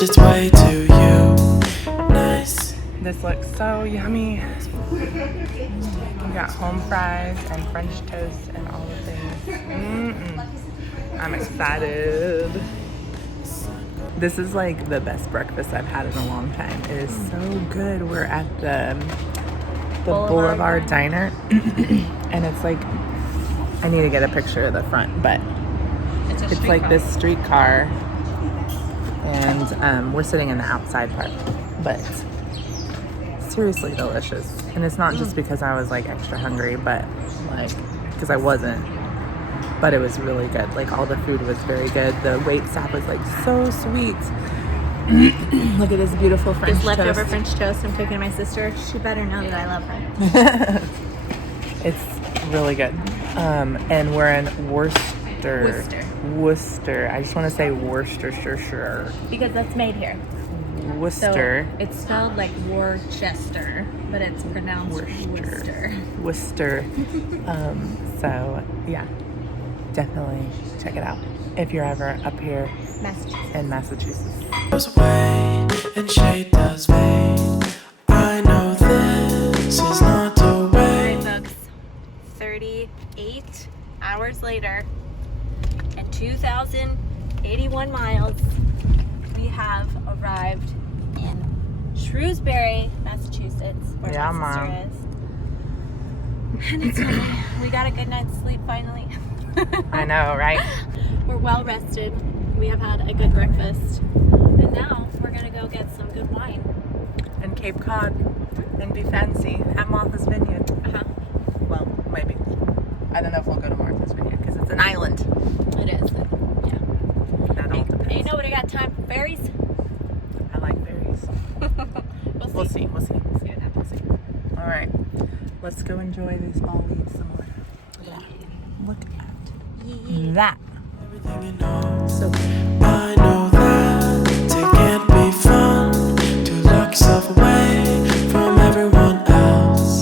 forced its way to you. Nice. This looks so yummy. We got home fries and French toast and all the things. I'm excited. This is like the best breakfast I've had in a long time. It is so good. We're at the Boulevard Diner. And it's like, I need to get a picture of the front, but it's like this streetcar. And we're sitting in the outside part. But seriously delicious. And it's not just because I was like extra hungry, but like because I wasn't, but it was really good. Like all the food was very good. The wait staff was like so sweet. Look at this beautiful French toast. This leftover French toast I'm cooking to my sister. She better know that I love her. It's really good. And we're in Worcester. I just want to say Worcestershire. Because that's made here. Worcester. So it's spelled like Worcester, but it's pronounced Worcester. So yeah, definitely check it out if you're ever up here in Massachusetts. Goes away and shade does fade. I know this is not the way. Alright folks, 38 hours later and 2,081 miles, we have arrived in Shrewsbury, Massachusetts, where my sister is. And it's fine. We got a good night's sleep finally. I know, right? We're well rested. We have had a good breakfast. And now we're gonna go get some good wine. And Cape Cod and be fancy at Martha's Vineyard. Well, maybe. I don't know if we'll go to Martha's Vineyard because it's an island. It is. Yeah. That all depends. Ain't nobody got time for ferries. I like berries. We'll see. We'll see what happens. All right, let's go enjoy these fall leaves some more. Look at that. Everything you know. So good. I know that it can't be fun to lock yourself away from everyone else.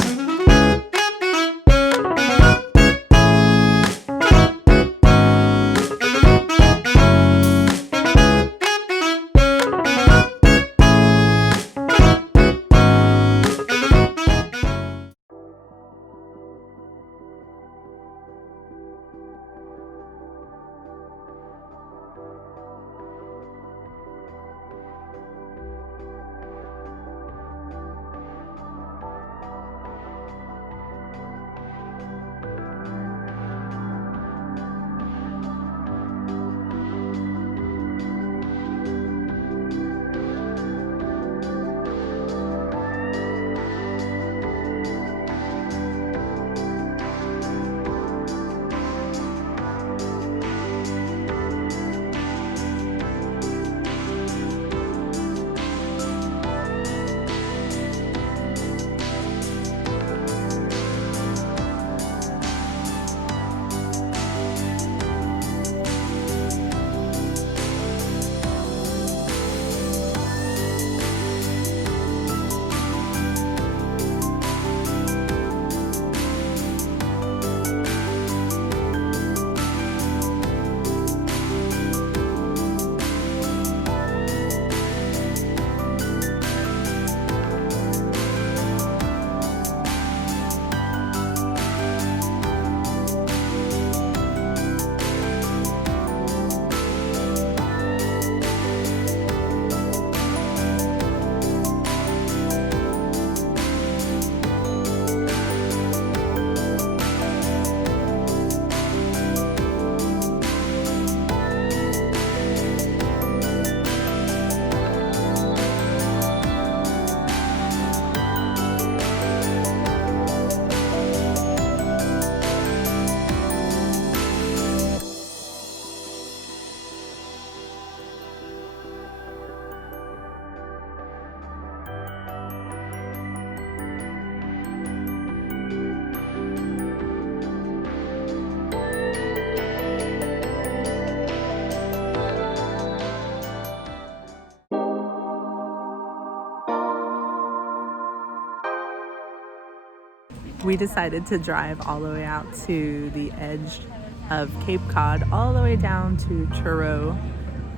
we decided to drive all the way out to the edge of Cape Cod, all the way down to Truro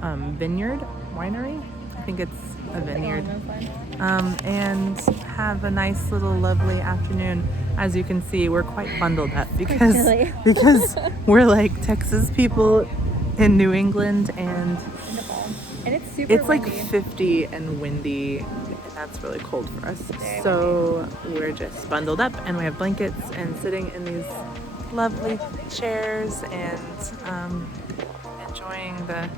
Winery. I think it's a vineyard. Along those lines. And have a nice little lovely afternoon. As you can see, we're quite bundled up because chilly. because we're like Texas people in New England, and In the fall. And it's super it's like windy. 50 and windy, and that's really cold for us. Very So we're just bundled up, and we have blankets and sitting in these lovely chairs and enjoying the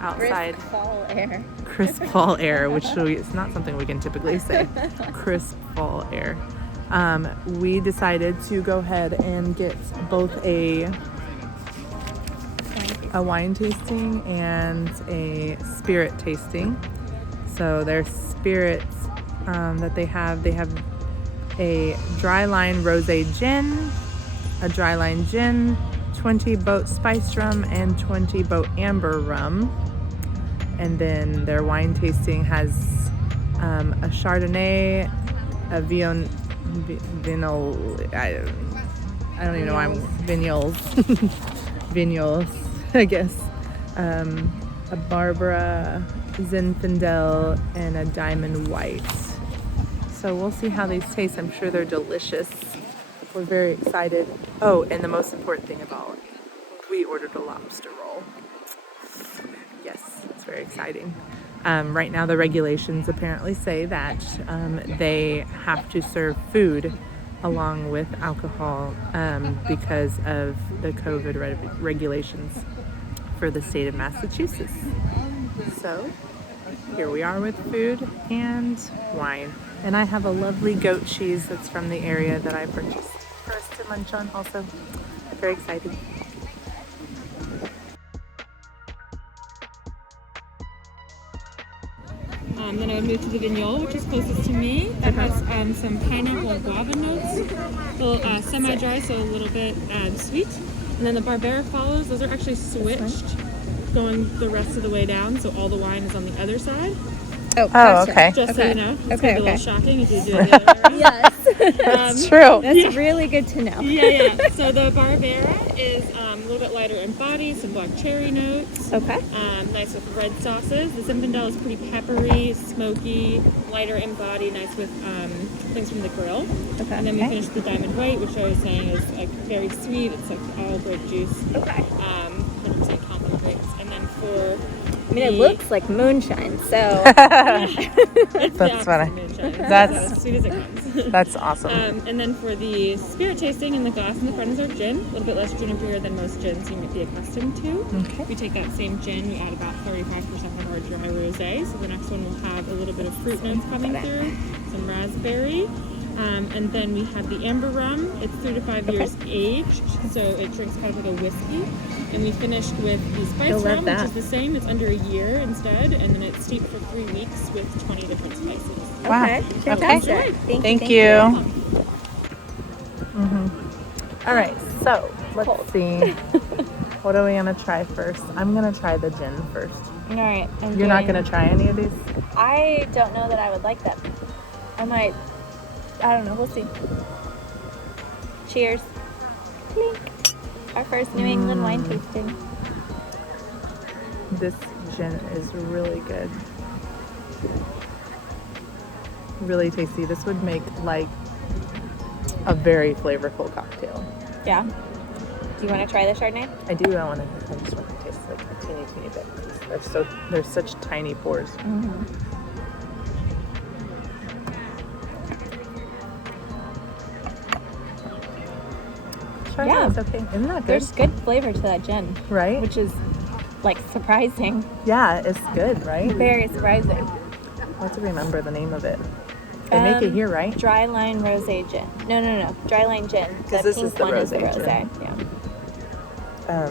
outside Brisk fall air. crisp fall air, which is not something we can typically say. Crisp fall air. We decided to go ahead and get both a wine tasting and a spirit tasting. So their spirits that they have a dry line rosé gin, a dry line gin, 20 boat spice rum, and 20 boat amber rum. And then their wine tasting has a Chardonnay, a I don't even know why I'm Vignoles, Vignoles, I guess. A Barbara, Zinfandel, and a Diamond White. So we'll see how these taste. I'm sure they're delicious. We're very excited. Oh, and the most important thing of all, we ordered a lobster roll. Yes, it's very exciting. Right now, the regulations apparently say that they have to serve food along with alcohol because of the COVID regulations for the state of Massachusetts. So here we are with food and wine. And I have a lovely goat cheese that's from the area that I purchased for us to munch on also. Very excited. Then I would move to the Vignole, which is closest to me. That has some pineapple and guava notes, a little semi-dry, so a little bit sweet. And then the Barbera follows. Those are actually switched, going the rest of the way down, so all the wine is on the other side. Oh, okay. Just so you know, it's Okay, gonna be a little okay. shocking if you do it the other way around. Yes. It's true. That's really good to know. Yeah. So the Barbera is a little bit lighter in body, some black cherry notes. Okay. Nice with red sauces. The Zinfandel is pretty peppery, smoky, lighter in body, nice with things from the grill. Okay. And then we finished the Diamond White, which I was saying is like very sweet. It's like all grape juice. Okay. 100% confident grapes. And then for I mean, it looks like moonshine, so. it's That's funny. That's- as sweet as it comes. That's awesome. And then for the spirit tasting, in the glass in the front is our gin. A little bit less juniper than most gins you might be accustomed to. Okay. We take that same gin, we add about 35% of our dry rosé. So the next one will have a little bit of fruit notes coming through, some raspberry. And then we have the amber rum. It's 3 to 5 years aged, so it drinks kind of like a whiskey. And we finished with the spice You'll love rum, that. which is the same. It's under a year instead, and then it's steeped for 3 weeks with 20 different spices. Wow. Okay. Okay. Fantastic. Thank you. All right, so let's see. What are we gonna try first? I'm gonna try the gin first. All right. You're not gonna try any of these? I don't know that I would like them. I might. I don't know. We'll see. Cheers. Clink. Our first New England wine tasting. This gin is really good. Really tasty. This would make like a very flavorful cocktail. Yeah. Do you want to try the Chardonnay? I do. I just want to taste like a teeny bit. They're such tiny pores. Chardonnay Yeah. is okay. Isn't that good? There's good flavor to that gin, Right? which is like surprising. Yeah, it's good, right? Very surprising. I have to remember the name of it. They make it here, right? Dry line rosé gin. No. Dry line gin. 'Cause this is the one is the rosé rosé. gin. Yeah.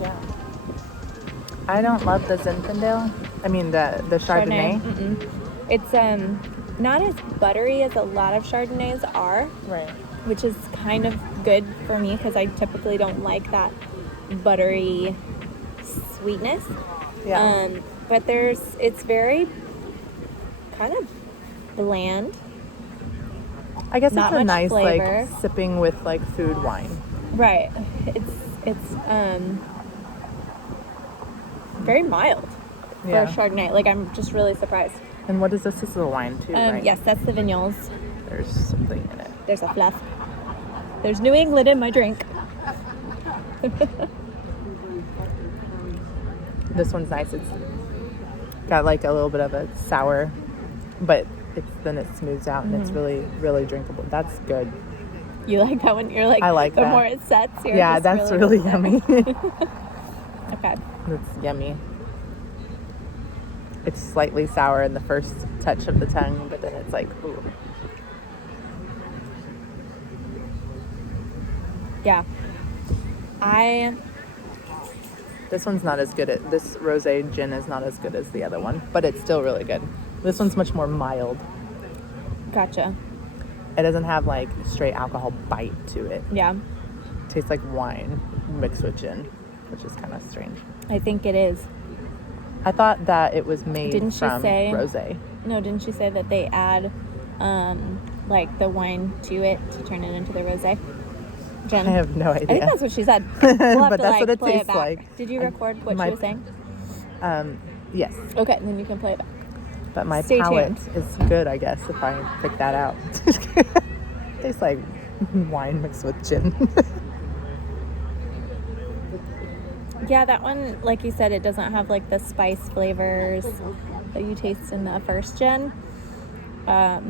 Yeah. I don't love the Zinfandel. I mean the Chardonnay. Mm-mm. It's not as buttery as a lot of Chardonnays are, Right. which is kind of good for me because I typically don't like that buttery sweetness. Yeah. But it's very kind of bland. I guess not it's a much nice flavor. like sipping with like food wine. Right. It's very mild Yeah. for a Chardonnay. Like, I'm just really surprised. And what is this? This is a wine too, right? Yes, that's the Vignoles. There's something in it. There's a fluff. There's New England in my drink. This one's nice. It's got like a little bit of a sour, but then it smooths out and it's really, really drinkable. That's good. You like that one? You're like, I like the that. more it sets, you're Yeah, just that's really yummy. Okay. That's yummy. It's slightly sour in the first touch of the tongue, but then it's like, ooh. Yeah. This one's not as good. This rosé gin is not as good as the other one, but it's still really good. This one's much more mild. Gotcha. It doesn't have like straight alcohol bite to it. Yeah. It tastes like wine mixed with gin, which is kind of strange. I think it is. I thought that it was made Didn't she from say- rosé. No, didn't she say that they add, like, the wine to it to turn it into the rosé? Jen? I have no idea. I think that's what she said. We'll have But to, that's like, what it play tastes back. like. Did you record what my- she was saying? Yes, Okay, then you can play it back. but my Stay palate tuned. is good, I guess, if I pick that out. Tastes like wine mixed with gin. Yeah, that one, like you said, it doesn't have like the spice flavors that you taste in the first gen. But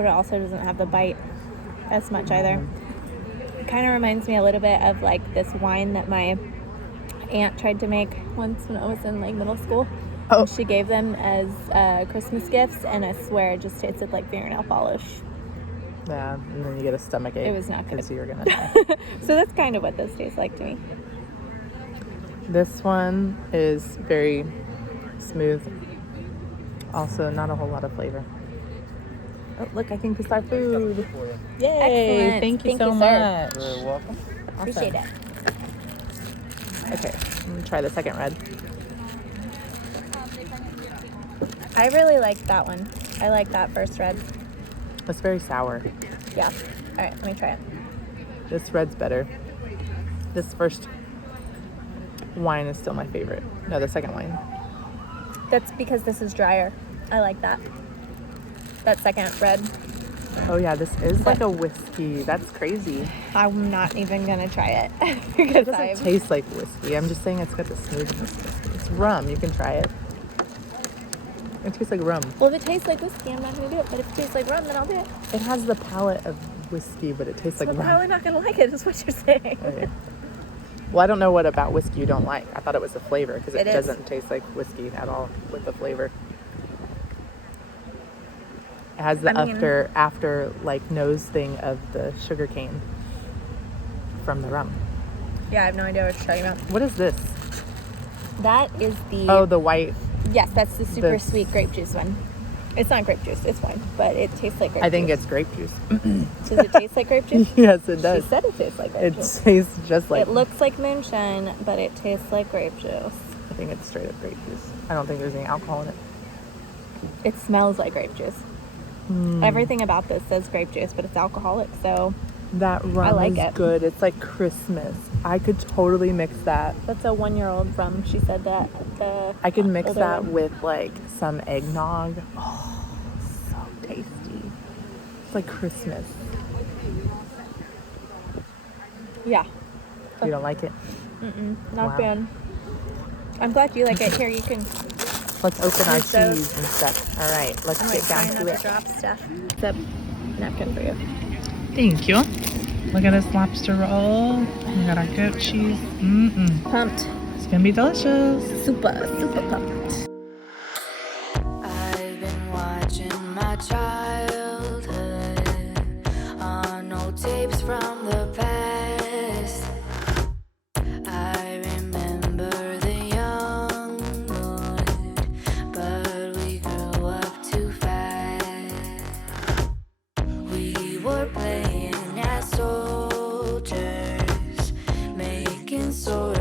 it also doesn't have the bite as much either. It kind of reminds me a little bit of like this wine that my aunt tried to make once when I was in like middle school. Oh. She gave them as Christmas gifts, and I swear it just tasted like fingernail polish. Yeah, and then you get a stomach ache. It was not good. Because you're gonna die. So that's kind of what this tastes like to me. This one is very smooth. Also, not a whole lot of flavor. Oh, look, I think it's our food. Yay! Excellent. Thank you so sir. much. You're welcome. Appreciate it. Okay, I'm gonna try the second red. I really like that one. I like that first red. It's very sour. Yeah. All right, let me try it. This red's better. This first wine is still my favorite. No, the second wine. That's because this is drier. I like that. That second red. Oh yeah, this is like a whiskey. That's crazy. I'm not even gonna try it It because doesn't taste like whiskey. I'm just saying it's got the smoothness. It's rum. You can try it. It tastes like rum. Well, if it tastes like whiskey, I'm not gonna do it. But if it tastes like rum, then I'll do it. It has the palate of whiskey, but it tastes So like I'm rum. probably not gonna like it. Is what you're saying. Okay. Well, I don't know what about whiskey you don't like. I thought it was the flavor because it It is. doesn't taste like whiskey at all with the flavor. It has the I mean- after like nose thing of the sugar cane from the rum. Yeah, I have no idea what you're talking about. What is this? That is the. Oh, the white. Yes, that's the super the- sweet grape juice one. It's not grape juice. It's wine, but it tastes like grape I think juice. it's grape juice. Does it taste like grape juice? Yes, it She does. said it tastes like grape It juice. tastes just like. It looks like moonshine, but it tastes like grape juice. I think it's straight up grape juice. I don't think there's any alcohol in it. It smells like grape juice. Everything about this says grape juice, but it's alcoholic, so That rum like is it. good. It's like Christmas. I could totally mix that. that's a 1-year-old rum. She said that the I could mix older that one. with like some eggnog. Oh, so tasty. It's like Christmas. Yeah, You don't like it? not Wow. bad. I'm glad you like it. Here, you can. Let's open our Use those. cheese and stuff. All right, let's I might get try down not to to it. drop stuff. It's a napkin for you. Thank you. Look at this lobster roll. We got our goat cheese. Pumped. It's gonna be delicious. Super pumped. I've been watching my childhood on old tapes from the past. I remember the young mood, but we grew up too fast. We were playing as soldiers, making swords